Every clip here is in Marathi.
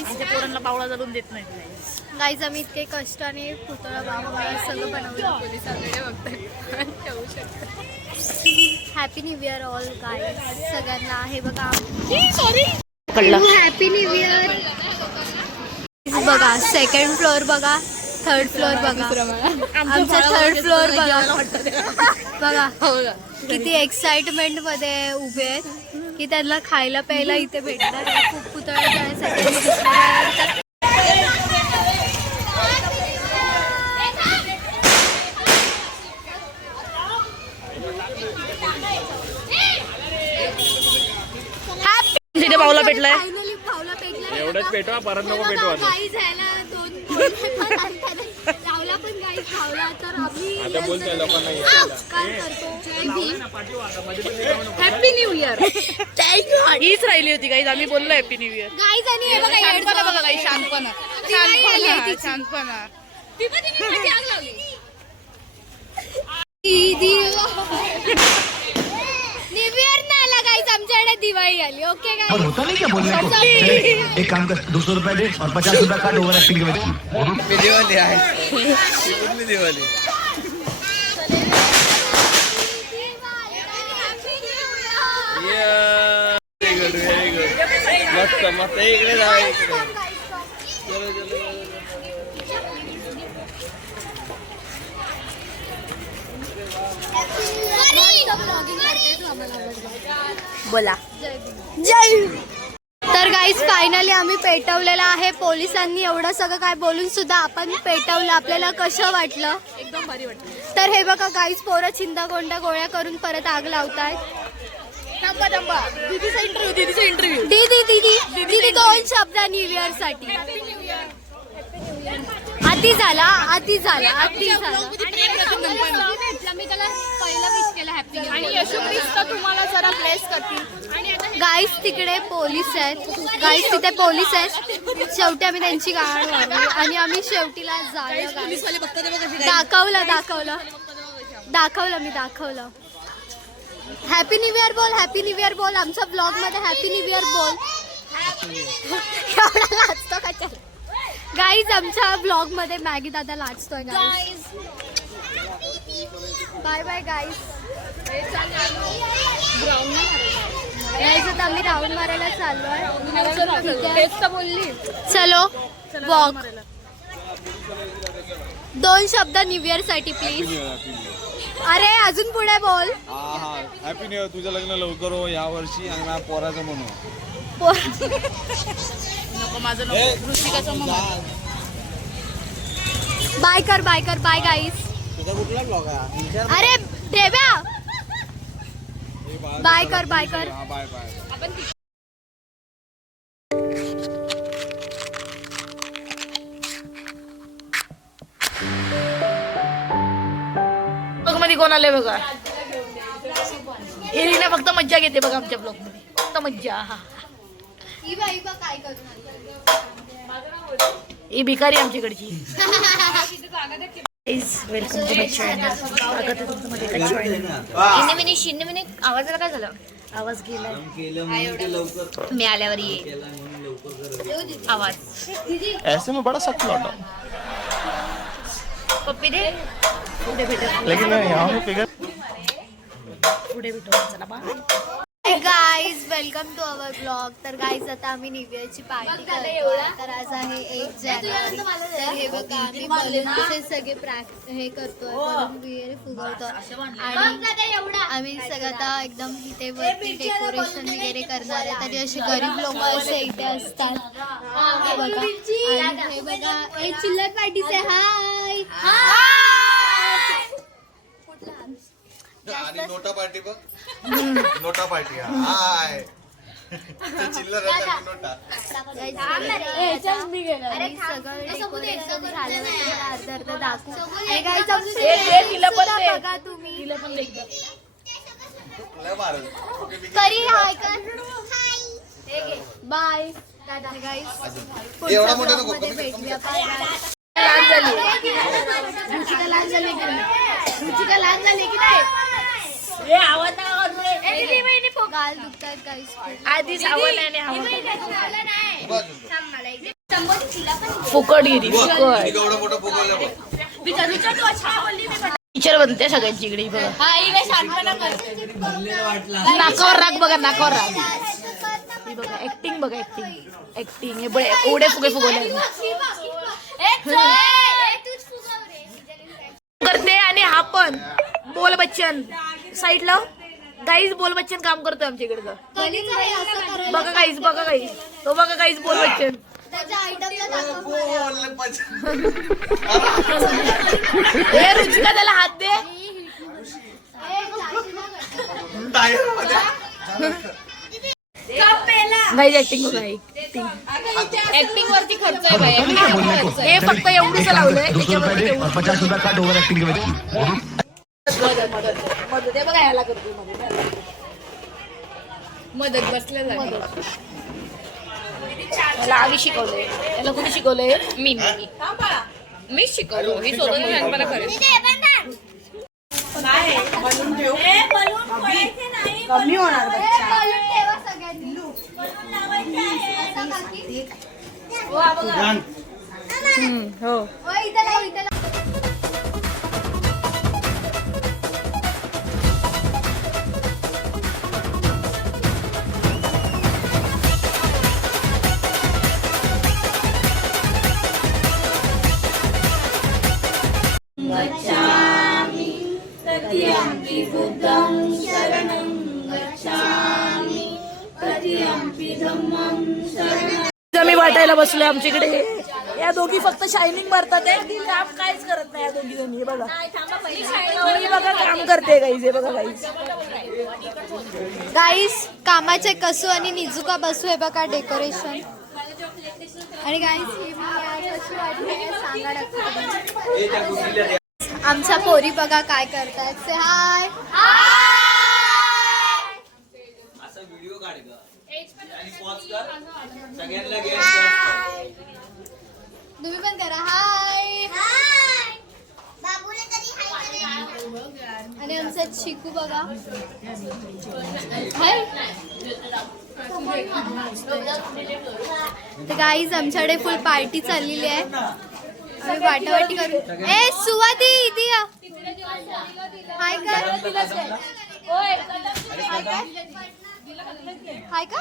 गाईज. पोरांना पावळा जाऊन देत नाही गाईज आम्ही इतके कष्टाने पुतळा बाबा सगळं बनवलं. पोलिसांकडे बघताय ठेवू शकतो. Happy new year all guys सगळ्यांना. हे बघा कळलं. Happy new year. बघा सेकंड फ्लोअर बघा, थर्ड फ्लोअर बघा, आमचा थर्ड फ्लोअर बघा. बघा किती एक्साइटमेंट मध्ये उभे आहेत की त्यांना खायला प्यायला इथे भेटणार. खूप पुतळा जाण्यासाठी तिथे पावला पेटलाय. फायनली पावला पेटला. एवढंच पेटवा, परत नको पेटवा. गाईज ह्याला दोन लावला पण गाईज खावला. तर आम्ही आता बोलतोय लोकांना काय करतो. Happy new year. हीच राहिली होती गाईज. आम्ही बोललो हॅपी न्यू इयर. गाईज आणि हे बघा शांतपणा बघा काही शांतपणा शांतपणा शांतपणा. न्यू इयर ना आला गाईज, आमच्याकडे दिवाळी आली. Okay guys. और होता नहीं क्या बोलने को. चले, एक काम कर, 200 रुपए दे और 50 रुपए काट ओवर एक्टिंग के वजह. दिवाळी आहे. कुठली दिवाळी? Very good. मस्त मस्त. इकडे जा, इकडे. चलो चलो. बोला. जय. तर गाईज फायनली आम्ही पेटवलेलं आहे. पोलिसांनी एवढं सगळं काय बोलून सुद्धा आपण पेटवलं. आपल्याला कसं वाटलं? एकदम भारी वाटतं. तर हे बघा गाईज पोरं चिंताकोंडा गोळ्या करून परत आग लावतायत. थांबा थांबा. दीदीचा इंटरव्ह्यू. दीदी दीदी दीदी 2 शब्द न्यू इयर साठी. आधी झाला. मी त्याला पहिला विश केला हॅपी. आणि येशू ख्रिस्त तुम्हाला जरा ब्लेस करतील. गाईज तिकडे पोलीस आहेत. गाईज तिथे पोलीस आहेत. शेवटी आम्ही त्यांची गाड मारली आणि आम्ही शेवटीला झालं. दाखवलं. हॅपी न्यू इयर बोल. हॅपी न्यू इयर बोल. आमच्या ब्लॉग मध्ये हॅपी न्यू इयर बोल. एवढा लाजतो का? चल गाईज आमच्या ब्लॉग मध्ये मॅगी दादा लाजतोय. Guys bye bye guys. आता आम्ही राऊंड मारायला चाललोय. चलो वॉक. 2 शब्द न्यू इयर साठी प्लीज. अरे अजून पुढे बोल. Happy new year. तुझं लग्न लवकर हो या वर्षी आणि माझ्या पोराचं म्हणू. नको माझं नको. ऋषिकाचं मग. बाय कर बाय गाईज. तुझा कुठला ब्लॉग आहे? अरे देव्या बाय कर. Bye bye. ब्लॉग मध्ये कोण आले बघा. इरिना फक्त मज्जा घेते बघा आमच्या ब्लॉग मध्ये. फक्त मज्जा. काय करू. ही भिकारी आमच्याकडची. Welcome to my channel. स्वागत आहे तुमचं माझ्या चॅनल. आवाजाला काय झालं? आवाज गेलाय. मी आल्यावर ये आवाज. ऐसे में बड़ा सख्त लौटा. पप्पी दे. पुढे भेटत. लेकिन यहाँ पे फिगर. पुढे भेटू. चला बा. Guys welcome to our blog. तर गाईज आता आम्ही न्यू इयरची पार्टी करतोय. तर आज आहे 1 जानेवारी. तर हे बघा आम्ही बलूनचे सगळे हे करतोय. बलून वगैरे फुगवतो आणि आम्ही सगळं आता एकदम इथे वरती डेकोरेशन वगैरे करणार आहे. तरी असे गरीब लोक असे इथे असतात. हे बघा आणि हे बघा एक चिल्लर पार्टीचे हाय. आणि नोटा पार्टी बघ. नोटा पार्टी. हाय. चिल्लर नोटा. आणि सगळं डेकोरेशन झाल्यानंतर अर्ध दाखवू. बघा तुम्ही तरी हाय कर. बाय एवढा मोठा नको. भेटूया. रुचिका लहान झाली की नाही? गाल दुखतात गाईस. आधीच आवडलं आणि फुकटगिरी एवढा मोठा फुगवला बघ. टीचर बनते सगळ्यांची इकडे ही बघा. नाकावर राग बघा, नाकावर राग. ही बघा ऍक्टिंग, बघा ऍक्टिंग हे बघ एवढे फुगे फुगवले करते. आणि हा पण बोल बच्चन साईडला गाईज बोल बच्चन काम करतोय आमच्या इकडचं. बघा गाईज, बघा गाईज, तो बघा गाईज बोल बच्चन. हे रुचिका त्याला हात दे. गाईज ऍक्टिंग बघा, ऍक्टिंग वरती खर्च आहे बाई. हे फक्त एवढंच लावलंय. 200 रुपए दे और 50 रुपए काट ओवर एक्टिंग के वजह से. मदत हे बघा ह्याला करतो मदत बसल्या जागी. त्याला आम्ही शिकवलंय. त्याला कुणी शिकवलंय? मी शिकवलो. ही स्वतः लहानपणा करेल. कमी होणार हो. आम्ही वाटायला बसलोय आमच्याकडे. या दोघी फक्त शायनिंग मारतात, काम काहीच करत नाही या दोघी जणी. हे बघा, ही बघा काम करते गाईज. हे बघा गाईज, गाईस कामाचे कसू आणि निजुका बसू हे बघा डेकोरेशन. आणि गाईस हे मी आज कशी वाटली हे सांगा नक्की. आमच्या पोरी बघा काय करतायत. से हाय. असा व्हिडिओ काढ ग आणि पॉज कर सगळ्यांना घे. तुम्ही पण करा हाय. आणि आमचा चिकू बघा हाय. तर गाईज आमच्याकडे फुल पार्टी चाललेली आहे. आम्ही वाटावाटी करू. ए सुवादी इथे या. हाय कर. हाय का.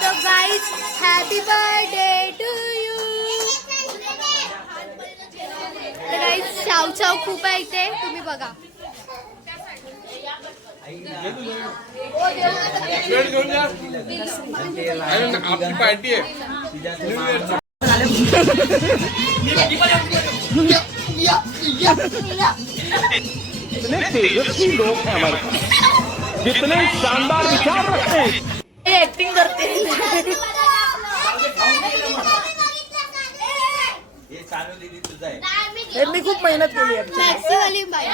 तो guys happy birthday to you. तर गाईज चाव चाव खूप आहे इथे, तुम्ही बघा. आपली पार्टी आहे. कितने शानदार विचार रखते हैं. ऍक्टिंग करते. हे चालू दीदी तुझं आहे. यांनी खूप मेहनत केली आहे. मॅक्सी वाली बाई.